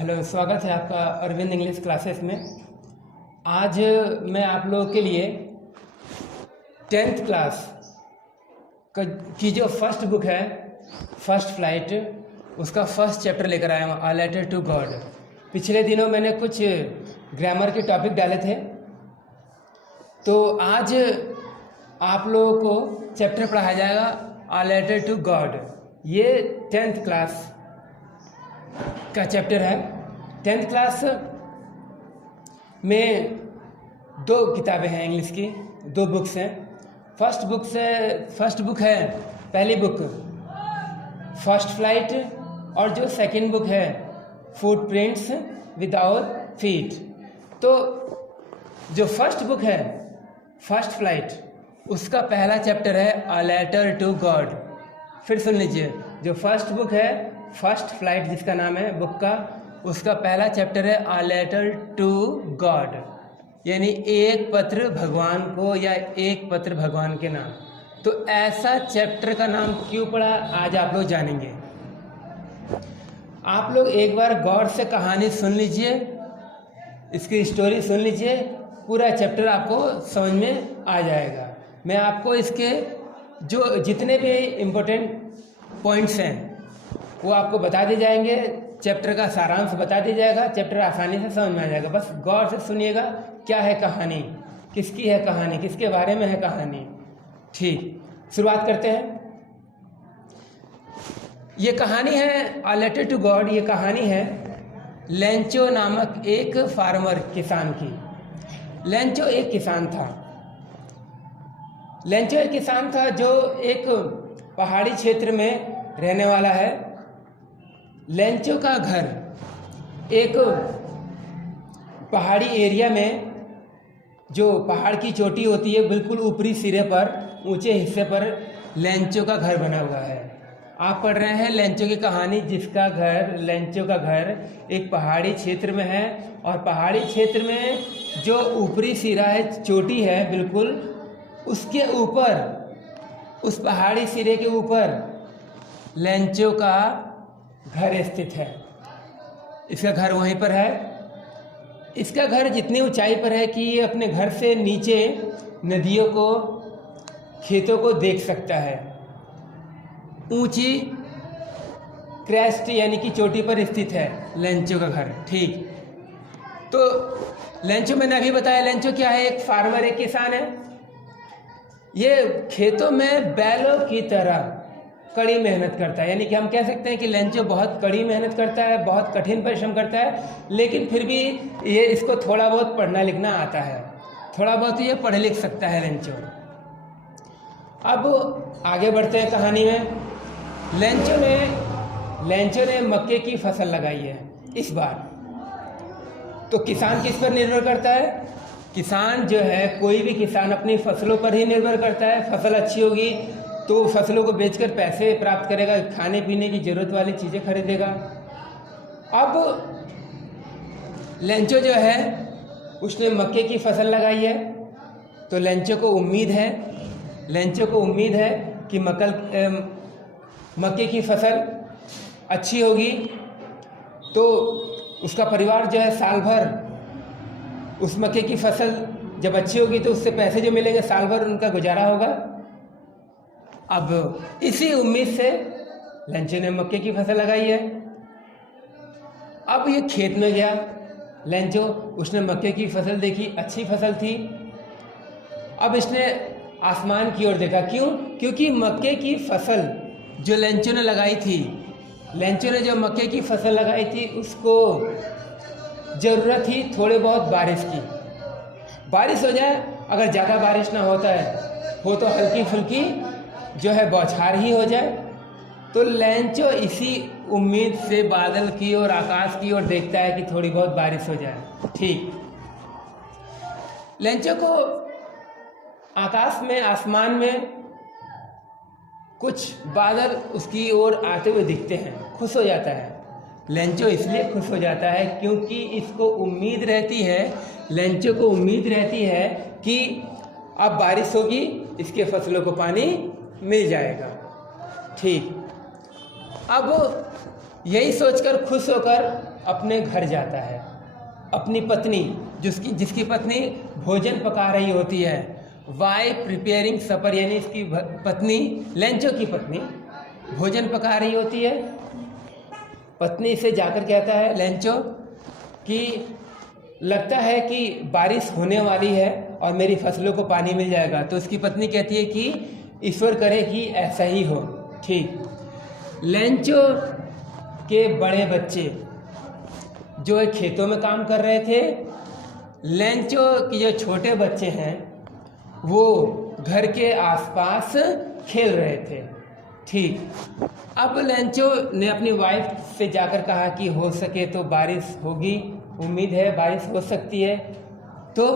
Hello, स्वागत है आपका अरविंद इंग्लिश क्लासेस में। आज मैं आप लोगों के लिए 10th क्लास की जो फर्स्ट बुक है फर्स्ट फ्लाइट, उसका फर्स्ट चैप्टर लेकर आया हूँ, अ लेटर टू गॉड। पिछले दिनों मैंने कुछ ग्रामर के टॉपिक डाले थे, तो आज आप लोगों को चैप्टर पढ़ाया जाएगा अ लेटर टू गॉड। ये 10th क्लास का चैप्टर है। 10th क्लास में 2 किताबें हैं इंग्लिश की, 2 बुक्स हैं। फर्स्ट बुक है पहली बुक फर्स्ट फ्लाइट, और जो सेकंड बुक है फुटप्रिंट्स विदाउट फीट। तो जो फर्स्ट बुक है फर्स्ट फ्लाइट, उसका पहला चैप्टर है अ लेटर टू गॉड। फिर सुन लीजिए, जो फर्स्ट बुक है फर्स्ट फ्लाइट जिसका नाम है बुक का, उसका पहला चैप्टर है अ लेटर टू गॉड, यानी एक पत्र भगवान को या एक पत्र भगवान के नाम। तो ऐसा चैप्टर का नाम क्यों पड़ा, आज आप लोग जानेंगे। आप लोग एक बार गौर से कहानी सुन लीजिए, इसकी स्टोरी सुन लीजिए, पूरा चैप्टर आपको समझ में आ जाएगा। मैं आपको इसके जो जितने भी इम्पोर्टेंट पॉइंट्स हैं वो आपको बता दिए जाएंगे, चैप्टर का सारांश बता दिया जाएगा, चैप्टर आसानी से समझ में आ जाएगा। बस गौर से सुनिएगा, क्या है कहानी, किसकी है कहानी, किसके बारे में है कहानी। ठीक, शुरुआत करते हैं। ये कहानी है अ लेटर टू गॉड। ये कहानी है लेंचो नामक एक फार्मर किसान की। लेंचो एक किसान था। लेंचो एक किसान था जो एक पहाड़ी क्षेत्र में रहने वाला है। लेंचो का घर एक पहाड़ी एरिया में, जो पहाड़ की चोटी होती है बिल्कुल ऊपरी सिरे पर, ऊंचे हिस्से पर लेंचो का घर बना हुआ है। आप पढ़ रहे हैं लेंचो की कहानी, जिसका घर, लेंचो का घर एक पहाड़ी क्षेत्र में है, और पहाड़ी क्षेत्र में जो ऊपरी सिरा है, चोटी है बिल्कुल, उसके ऊपर, उस पहाड़ी सिरे के ऊपर लेंचो का घर स्थित है। इसका घर वहीं पर है। इसका घर जितनी ऊंचाई पर है कि ये अपने घर से नीचे नदियों को, खेतों को देख सकता है। ऊंची क्रेस्ट यानी कि चोटी पर स्थित है लेंचो का घर। ठीक, तो लेंचो, मैंने अभी बताया लेंचो क्या है, एक फार्मर, एक किसान है। ये खेतों में बैलों की तरह कड़ी मेहनत करता है, यानी कि हम कह सकते हैं कि लेंचो बहुत कड़ी मेहनत करता है, बहुत कठिन परिश्रम करता है, लेकिन फिर भी ये इसको थोड़ा बहुत पढ़ना लिखना आता है, थोड़ा बहुत ये पढ़ लिख सकता है लेंचो। अब आगे बढ़ते हैं कहानी में। लेंचो ने मक्के की फसल लगाई है इस बार। तो किसान किस पर निर्भर करता है? किसान जो है, कोई भी किसान अपनी फसलों पर ही निर्भर करता है। फसल अच्छी होगी तो फसलों को बेचकर पैसे प्राप्त करेगा, खाने पीने की जरूरत वाली चीज़ें खरीदेगा। अब लेंचो जो है उसने मक्के की फसल लगाई है, तो लेंचो को उम्मीद है कि मक्के की फसल अच्छी होगी, तो उसका परिवार जो है साल भर, उस मक्के की फसल जब अच्छी होगी तो उससे पैसे जो मिलेंगे साल भर उनका गुजारा होगा। अब इसी उम्मीद से लेंचो ने मक्के की फसल लगाई है। अब ये खेत में गया लेंचो, उसने मक्के की फसल देखी, अच्छी फसल थी। अब इसने आसमान की ओर देखा। क्यों? क्योंकि मक्के की फसल जो लेंचो ने लगाई थी, लेंचो ने जो मक्के की फसल लगाई थी, उसको ज़रूरत थी थोड़े बहुत बारिश की। बारिश हो जाए, अगर ज़्यादा बारिश ना हो तो हल्की फुल्की जो है बौछार ही हो जाए। तो लेंचो इसी उम्मीद से बादल की ओर, आकाश की ओर देखता है कि थोड़ी बहुत बारिश हो जाए। ठीक, लेंचो को आसमान में कुछ बादल उसकी ओर आते हुए दिखते हैं, खुश हो जाता है। लेंचो इसलिए खुश हो जाता है क्योंकि इसको उम्मीद रहती है, लेंचो को उम्मीद रहती है कि अब बारिश होगी, इसके फसलों को पानी मिल जाएगा। ठीक, अब यही सोचकर खुश होकर अपने घर जाता है। अपनी पत्नी जिसकी पत्नी भोजन पका रही होती है, वाइफ प्रिपेयरिंग सपर, यानी इसकी पत्नी, लेंचो की पत्नी भोजन पका रही होती है। पत्नी से जाकर कहता है लेंचो कि लगता है कि बारिश होने वाली है और मेरी फसलों को पानी मिल जाएगा। तो उसकी पत्नी कहती है कि ईश्वर करे कि ऐसा ही हो। ठीक। लेंचो के बड़े बच्चे जो खेतों में काम कर रहे थे, लेंचो के जो छोटे बच्चे हैं वो घर के आसपास खेल रहे थे। ठीक। अब लेंचो ने अपनी वाइफ से जाकर कहा कि हो सके तो बारिश होगी, उम्मीद है बारिश हो सकती है। तो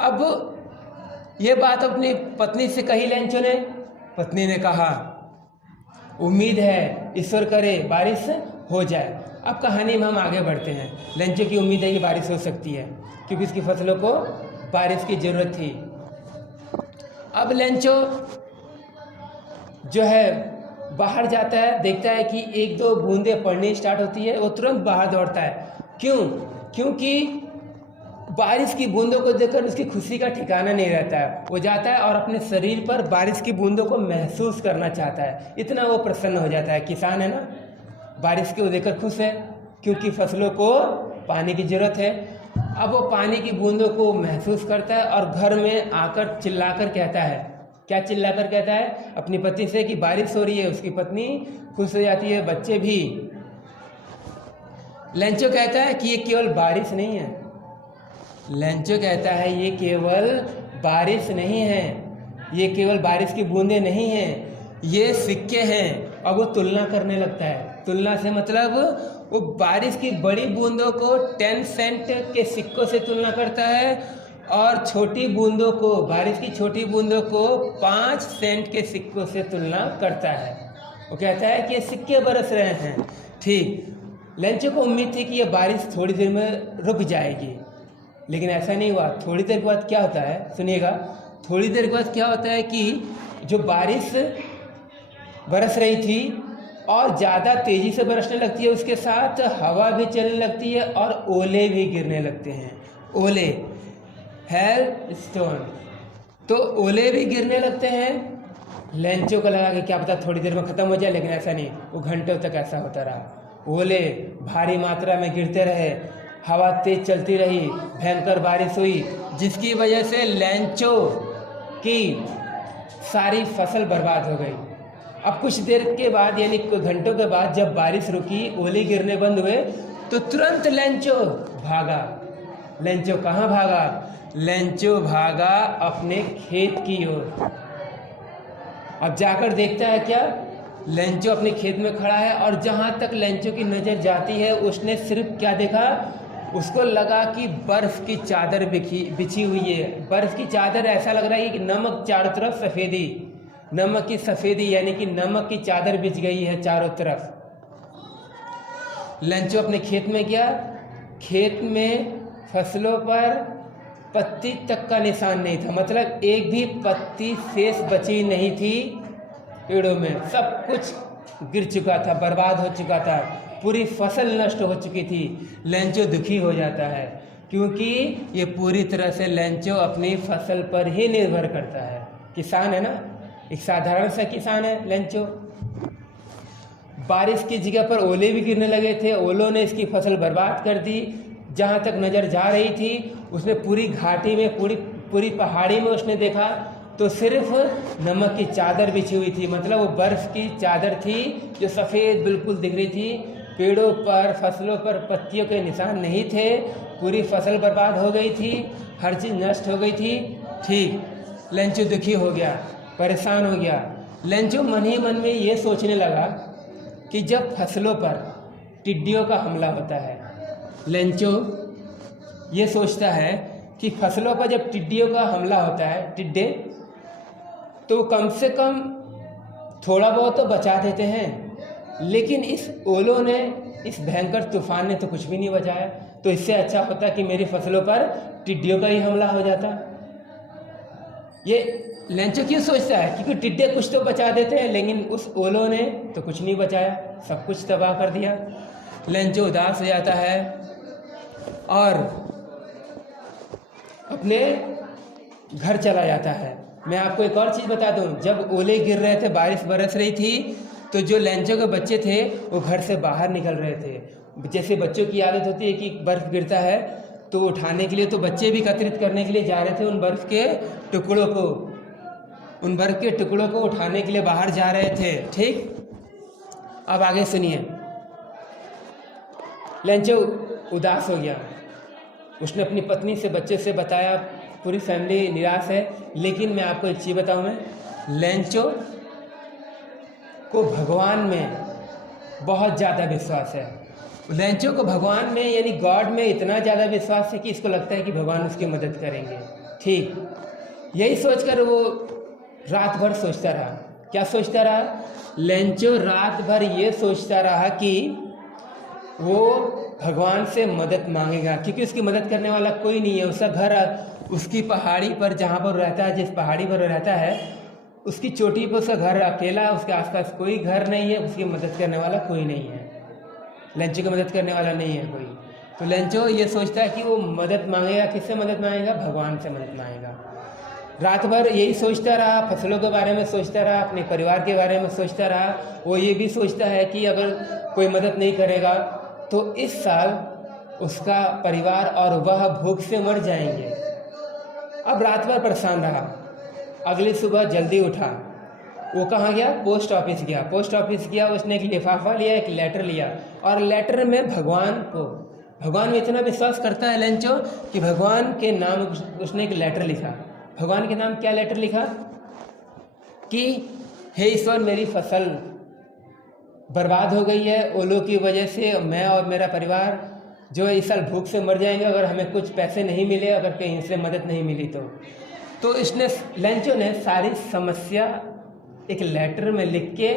अब ये बात अपनी पत्नी से कही लेंचो ने। पत्नी ने कहा उम्मीद है, ईश्वर करे बारिश हो जाए। अब कहानी में हम आगे बढ़ते हैं। लेंचो की उम्मीद है कि बारिश हो सकती है क्योंकि उसकी फसलों को बारिश की ज़रूरत थी। अब लेंचो जो है बाहर जाता है, देखता है कि एक दो बूंदें पड़नी स्टार्ट होती है, वो तुरंत बाहर दौड़ता है। क्यों? क्योंकि बारिश की बूंदों को देखकर उसकी खुशी का ठिकाना नहीं रहता है। वो जाता है और अपने शरीर पर बारिश की बूंदों को महसूस करना चाहता है, इतना वो प्रसन्न हो जाता है। किसान है ना, बारिश को देखकर खुश है क्योंकि फसलों को पानी की ज़रूरत है। अब वो पानी की बूंदों को महसूस करता है और घर में आकर चिल्लाकर कहता है, क्या चिल्लाकर कहता है? अपनी पत्नी से कि बारिश हो रही है। उसकी पत्नी खुश हो जाती है, बच्चे भी। लेंचो कहता है कि ये केवल बारिश नहीं है। लेंचो कहता है ये केवल बारिश नहीं है, ये केवल बारिश की बूंदें नहीं हैं, ये सिक्के हैं। और वो तुलना करने लगता है। तुलना से मतलब वो बारिश की बड़ी बूंदों को 10 सेंट के सिक्कों से तुलना करता है और छोटी बूंदों को, बारिश की छोटी बूंदों को 5 सेंट के सिक्कों से तुलना करता है। वो कहता है कि ये सिक्के बरस रहे हैं। ठीक। लेंचो को उम्मीद थी कि ये बारिश थोड़ी देर में रुक जाएगी, लेकिन ऐसा नहीं हुआ। थोड़ी देर के बाद क्या होता है, सुनिएगा। थोड़ी देर के बाद क्या होता है कि जो बारिश बरस रही थी और ज़्यादा तेज़ी से बरसने लगती है, उसके साथ हवा भी चलने लगती है और ओले भी गिरने लगते हैं। ओले, हेल स्टोन, तो ओले भी गिरने लगते हैं। लेंचो को लगा कि क्या पता थोड़ी देर में ख़त्म हो जाए, लेकिन ऐसा नहीं, वो घंटों तक ऐसा होता रहा। ओले भारी मात्रा में गिरते रहे, हवा तेज चलती रही, भयंकर बारिश हुई, जिसकी वजह से लेंचो की सारी फसल बर्बाद हो गई। अब कुछ देर के बाद, यानी घंटों के बाद, जब बारिश रुकी, ओले गिरने बंद हुए, तो तुरंत लेंचो भागा। लेंचो कहाँ भागा? लेंचो भागा अपने खेत की ओर। अब जाकर देखता है क्या, लेंचो अपने खेत में खड़ा है और जहाँ तक लेंचो की नज़र जाती है उसने सिर्फ क्या देखा, उसको लगा कि बर्फ़ की चादर बिछी हुई है। बर्फ़ की चादर, ऐसा लग रहा है कि नमक चारों तरफ सफ़ेदी, नमक की सफ़ेदी, यानी कि नमक की चादर बिछ गई है चारों तरफ। लेंचो अपने खेत में गया। खेत में फसलों पर पत्ती तक का निशान नहीं था, मतलब एक भी पत्ती शेष बची नहीं थी पेड़ों में। सब कुछ गिर चुका था, बर्बाद हो चुका था, पूरी फसल नष्ट हो चुकी थी। लेंचो दुखी हो जाता है क्योंकि ये पूरी तरह से लेंचो अपनी फसल पर ही निर्भर करता है। किसान है ना, एक साधारण सा किसान है लेंचो। बारिश की जगह पर ओले भी गिरने लगे थे। ओलों ने इसकी फसल बर्बाद कर दी। जहाँ तक नज़र जा रही थी, उसने पूरी घाटी में, पूरी पहाड़ी में उसने देखा तो सिर्फ नमक की चादर बिछी हुई थी, मतलब वो बर्फ़ की चादर थी जो सफ़ेद बिल्कुल दिख रही थी। पेड़ों पर, फसलों पर पत्तियों के निशान नहीं थे। पूरी फसल बर्बाद हो गई थी, हर चीज़ नष्ट हो गई थी। ठीक। लेंचो दुखी हो गया, परेशान हो गया। लेंचो मन ही मन में ये सोचने लगा कि जब फसलों पर टिड्डियों का हमला होता है, लेंचो ये सोचता है कि फसलों पर जब टिड्डियों का हमला होता है, टिड्डे, तो कम से कम थोड़ा बहुत तो बचा देते हैं, लेकिन इस ओलों ने, इस भयंकर तूफान ने तो कुछ भी नहीं बचाया। तो इससे अच्छा होता कि मेरी फसलों पर टिड्डियों का ही हमला हो जाता। ये लेंचो क्यों सोचता है? क्योंकि टिड्डे कुछ तो बचा देते हैं, लेकिन उस ओलो ने तो कुछ नहीं बचाया, सब कुछ तबाह कर दिया। लेंचो उदास हो जाता है और अपने घर चला जाता है। मैं आपको एक और चीज़ बता दूं, जब ओले गिर रहे थे, बारिश बरस रही थी, तो जो लेंचो के बच्चे थे वो घर से बाहर निकल रहे थे। जैसे बच्चों की आदत होती है कि बर्फ़ गिरता है तो उठाने के लिए, तो बच्चे भी एकत्रित करने के लिए जा रहे थे उन बर्फ़ के टुकड़ों को उठाने के लिए बाहर जा रहे थे। ठीक, अब आगे सुनिए। लेंचो उदास हो गया, उसने अपनी पत्नी से, बच्चे से बताया, पूरी फैमिली निराश है। लेकिन मैं आपको एक चीज़ बताऊं, मैं लेंचो को भगवान में बहुत ज़्यादा विश्वास है। लेंचो को भगवान में यानी गॉड में इतना ज़्यादा विश्वास है कि इसको लगता है कि भगवान उसकी मदद करेंगे। ठीक, यही सोचकर वो रात भर सोचता रहा। क्या सोचता रहा? लेंचो रात भर ये सोचता रहा कि वो भगवान से मदद मांगेगा, क्योंकि उसकी मदद करने वाला कोई नहीं है। उसका घर उसकी पहाड़ी पर, जहाँ पर रहता है, जिस पहाड़ी पर रहता है, उसकी चोटी पर उसका घर अकेला, उसके आसपास कोई घर नहीं है, उसकी मदद करने वाला कोई नहीं है, लेंचो की मदद करने वाला नहीं है कोई। तो लेंचो ये सोचता है कि वो मदद मांगेगा। किससे मदद मांगेगा? भगवान से मदद मांगेगा। रात भर यही सोचता रहा, फसलों के बारे में सोचता रहा, अपने परिवार के बारे में सोचता रहा। वो ये भी सोचता है कि अगर कोई मदद नहीं करेगा तो इस साल उसका परिवार और वह भूख से मर जाएंगे। अब रात भर परेशान रहा। अगली सुबह जल्दी उठा, वो कहाँ गया? पोस्ट ऑफिस गया। पोस्ट ऑफिस गया, उसने एक लिफाफा लिया, एक लेटर लिया, और लेटर में भगवान में इतना विश्वास करता है लेंचो कि भगवान के नाम उसने एक लेटर लिखा। भगवान के नाम क्या लेटर लिखा? कि हे ईश्वर, मेरी फसल बर्बाद हो गई है ओलों की वजह से, मैं और मेरा परिवार जो इस साल भूख से मर जाएंगे अगर हमें कुछ पैसे नहीं मिले, अगर कहीं से मदद नहीं मिली तो इसने, लेंचो ने सारी समस्या एक लेटर में लिख के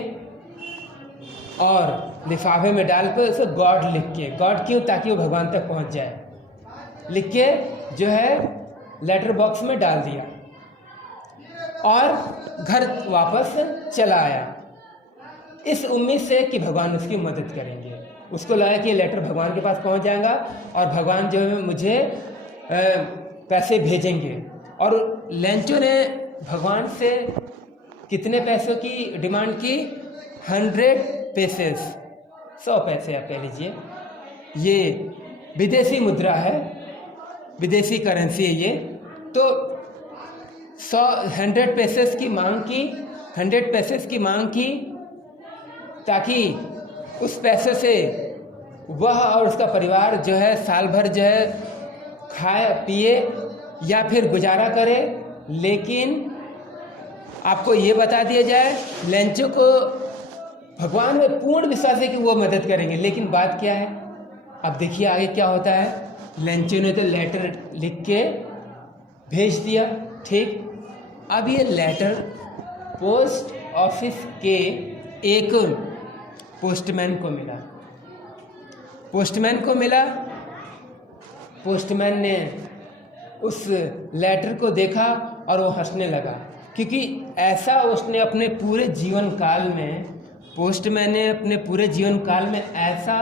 और लिफाफे में डाल कर उसे गॉड लिख के, गॉड क्यों? ताकि वो भगवान तक पहुंच जाए, लिख के जो है लेटर बॉक्स में डाल दिया और घर वापस चला आया, इस उम्मीद से कि भगवान उसकी मदद करेंगे। उसको लगा कि ये लेटर भगवान के पास पहुंच जाएगा और भगवान जो है मुझे पैसे भेजेंगे। और लेंचो ने भगवान से कितने पैसों की डिमांड की? 100 पेसेस, 100 पैसे आप कह लीजिए। ये विदेशी मुद्रा है, विदेशी करेंसी है ये। तो 100 पेसेस की मांग की, 100 पेसेस की मांग की, ताकि उस पैसे से वह और उसका परिवार जो है साल भर जो है खाए पिए या फिर गुजारा करे। लेकिन आपको ये बता दिया जाए, लेंचो को भगवान में पूर्ण विश्वास है कि वो मदद करेंगे। लेकिन बात क्या है, अब देखिए आगे क्या होता है। लेंचो ने तो लेटर लिख के भेज दिया, ठीक। अब ये लेटर पोस्ट ऑफिस के एक पोस्टमैन को मिला। पोस्टमैन ने उस लेटर को देखा और वो हंसने लगा, क्योंकि ऐसा उसने अपने पूरे जीवन काल में, पोस्टमैन ने अपने पूरे जीवन काल में ऐसा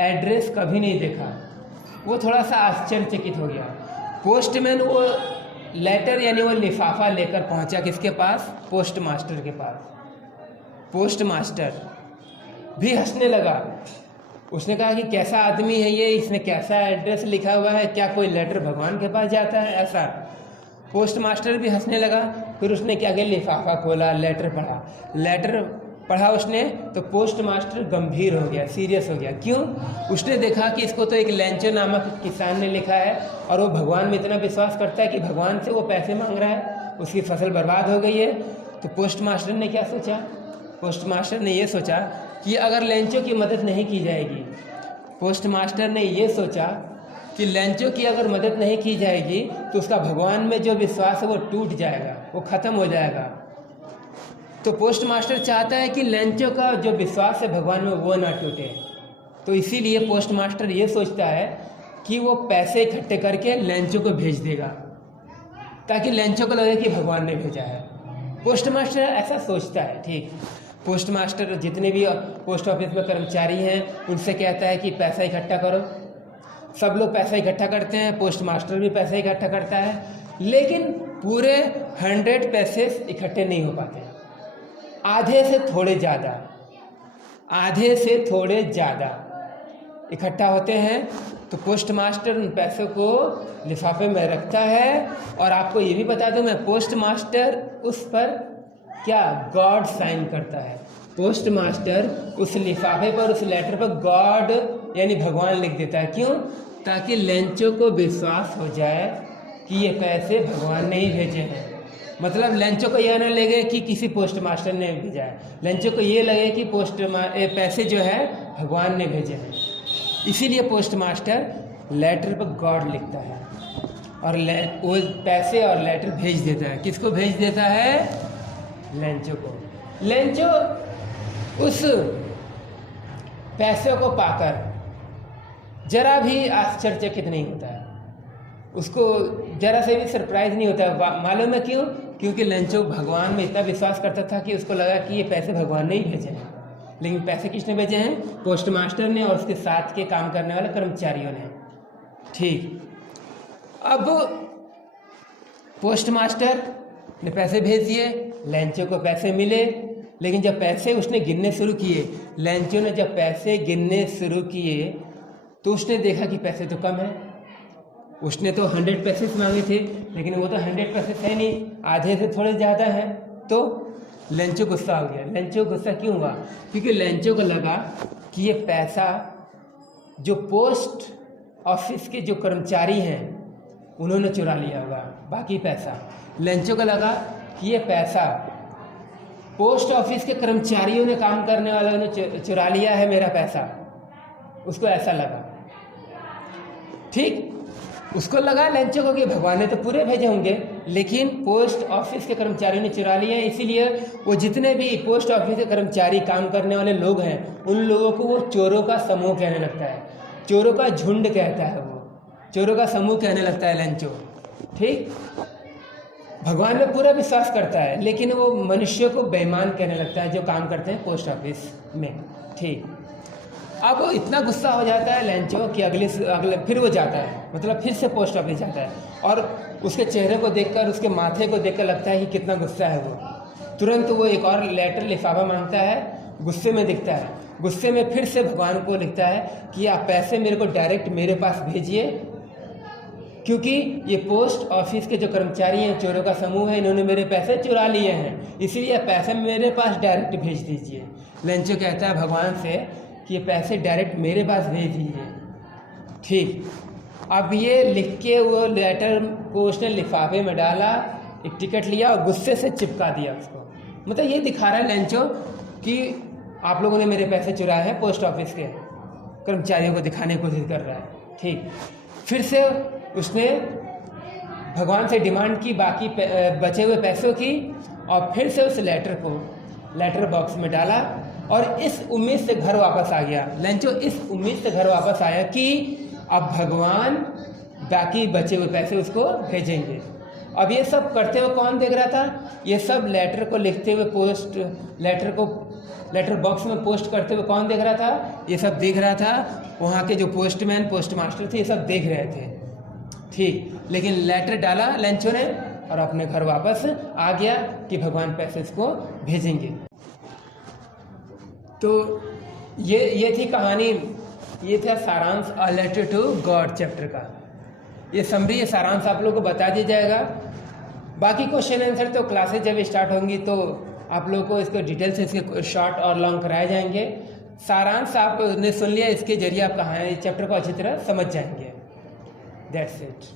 एड्रेस कभी नहीं देखा। वो थोड़ा सा आश्चर्यचकित हो गया। पोस्टमैन वो लेटर यानी वो लिफाफा लेकर पहुंचा किसके पास? पोस्ट मास्टर के पास। पोस्ट मास्टर भी हंसने लगा। उसने कहा कि कैसा आदमी है ये, इसने कैसा एड्रेस लिखा हुआ है, क्या कोई लेटर भगवान के पास जाता है ऐसा? पोस्ट मास्टर भी हंसने लगा। फिर उसने क्या किया, लिफाफा खोला, लेटर पढ़ा उसने, तो पोस्ट मास्टर गंभीर हो गया, सीरियस हो गया। क्यों? उसने देखा कि इसको तो एक लेंचो नामक किसान ने लिखा है और वो भगवान में इतना विश्वास करता है कि भगवान से वो पैसे मांग रहा है, उसकी फसल बर्बाद हो गई है। तो पोस्ट मास्टर ने क्या सोचा? पोस्ट मास्टर ने ये सोचा कि अगर लेंचो की मदद नहीं की जाएगी, पोस्ट मास्टर ने ये सोचा कि लेंचो की अगर मदद नहीं की जाएगी तो उसका भगवान में जो विश्वास है वो टूट जाएगा, वो ख़त्म हो जाएगा। तो पोस्ट मास्टर चाहता है कि लेंचो का जो विश्वास है भगवान में वो ना टूटे। तो इसीलिए पोस्ट मास्टर ये सोचता है कि वो पैसे इकट्ठे करके लेंचो को भेज देगा, ताकि लेंचो को लगे कि भगवान ने भेजा है। पोस्ट मास्टर ऐसा सोचता है, ठीक। पोस्ट मास्टर जितने भी पोस्ट ऑफिस में कर्मचारी हैं उनसे कहता है कि पैसा इकट्ठा करो। सब लोग पैसा इकट्ठा करते हैं, पोस्ट मास्टर भी पैसा इकट्ठा करता है, लेकिन पूरे 100 पैसे इकट्ठे नहीं हो पाते। आधे से थोड़े ज़्यादा इकट्ठा होते हैं। तो पोस्ट मास्टर उन पैसों को लिफाफे में रखता है। और आपको ये भी बता दूं मैं, पोस्ट मास्टर उस पर क्या गॉड साइन करता है। पोस्ट मास्टर उस लिफाफे पर, उस लेटर पर गॉड यानी भगवान लिख देता है। क्यों? ताकि लेंचो को विश्वास हो जाए कि ये पैसे भगवान ने ही भेजे हैं। मतलब लेंचो को यह ना लगे कि किसी पोस्ट मास्टर ने भेजा है, लेंचो को ये लगे कि पैसे जो है भगवान ने भेजे हैं। इसीलिए पोस्ट मास्टर लेटर पर गॉड लिखता है और वो पैसे और लेटर भेज देता है। किसको भेज देता है? लेंचो को। लेंचो उस पैसों को पाकर जरा भी आश्चर्यचकित नहीं होता है, उसको जरा से भी सरप्राइज नहीं होता है। मालूम है क्यों? क्योंकि लेंचो भगवान में इतना विश्वास करता था कि उसको लगा कि ये पैसे भगवान ने ही भेजे हैं। लेकिन पैसे किसने भेजे हैं? पोस्ट मास्टर ने और उसके साथ के काम करने वाले कर्मचारियों ने, ठीक। अब पोस्ट मास्टर ने पैसे भेज दिए, लेंचो को पैसे मिले। लेकिन जब पैसे उसने गिनने शुरू किए, लेंचो ने जब पैसे गिनने शुरू किए तो उसने देखा कि पैसे तो कम हैं। उसने तो 100 पैसे मांगे थे, लेकिन वो तो 100 पैसे है नहीं, आधे से थोड़े ज़्यादा हैं। तो लेंचो गुस्सा हो गया। लेंचो गुस्सा क्यों हुआ? क्योंकि लेंचो को लगा कि ये पैसा जो पोस्ट ऑफिस के जो कर्मचारी हैं उन्होंने चुरा लिया होगा। बाकी पैसा लेंचो को लगा कि ये पैसा पोस्ट ऑफिस के कर्मचारियों ने, काम करने वालों ने चुरा लिया है मेरा पैसा। उसको ऐसा लगा, ठीक। उसको लगा लेंचो को कि भगवान ने तो पूरे भेजे होंगे, लेकिन पोस्ट ऑफिस के कर्मचारियों ने चुरा लिया है। इसीलिए वो जितने भी पोस्ट ऑफिस के कर्मचारी, काम करने वाले लोग हैं, उन लोगों को वो चोरों का समूह कहने लगता है। चोरों का झुंड कहता है, वो चोरों का समूह कहने लगता है लेंचो, ठीक। भगवान में पूरा विश्वास करता है, लेकिन वो मनुष्यों को बेईमान कहने लगता है जो काम करते हैं पोस्ट ऑफिस में, ठीक। अब वो इतना गुस्सा हो जाता है लेंचो कि अगले फिर वो जाता है, मतलब फिर से पोस्ट ऑफिस जाता है। और उसके चेहरे को देखकर, उसके माथे को देखकर लगता है कि कितना गुस्सा है वो। तुरंत वो एक और लेटर लिफाफा मांगता है, गुस्से में दिखता है। गुस्से में फिर से भगवान को लिखता है कि आप पैसे मेरे को डायरेक्ट मेरे पास भेजिए, क्योंकि ये पोस्ट ऑफिस के जो कर्मचारी हैं, चोरों का समूह है, इन्होंने मेरे पैसे चुरा लिए हैं, इसलिए पैसे मेरे पास डायरेक्ट भेज दीजिए। लेंचो कहता है भगवान से कि ये पैसे डायरेक्ट मेरे पास भेज दीजिए, ठीक। अब ये लिख के वो लेटर को उसने लिफाफे में डाला, एक टिकट लिया और गुस्से से चिपका दिया उसको। मतलब ये दिखा रहा है लेंचो कि आप लोगों ने मेरे पैसे चुराए हैं, पोस्ट ऑफिस के कर्मचारियों को दिखाने की कोशिश कर रहा है, ठीक। फिर से उसने भगवान से डिमांड की बाकी बचे हुए पैसों की, और फिर से उस लेटर को लेटर बॉक्स में डाला और इस उम्मीद से घर वापस आ गया। लेंचो इस उम्मीद से घर वापस आया कि अब भगवान बाकी बचे हुए पैसे उसको भेजेंगे। अब ये सब करते हुए कौन देख रहा था? ये सब लेटर को लिखते हुए लेटर बॉक्स में पोस्ट करते हुए कौन देख रहा था? ये सब देख रहा था वहाँ के जो पोस्टमैन, पोस्ट मास्टर थे, ये सब देख रहे थे, ठीक। लेकिन लेटर डाला लेंचो ने और अपने घर वापस आ गया कि भगवान पैसे इसको भेजेंगे। तो ये थी कहानी, ये था सारांश a letter to God chapter का। ये समरी, ये सारांश आप लोगों को बता दिया जाएगा। बाकी क्वेश्चन आंसर तो क्लासेज जब स्टार्ट होंगी तो आप लोगों को इसको डिटेल से इसके शॉर्ट और लॉन्ग कराए जाएंगे। सारांश आपने सुन लिया, इसके जरिए आप कहानी चैप्टर को अच्छी तरह समझ जाएंगे। That's it.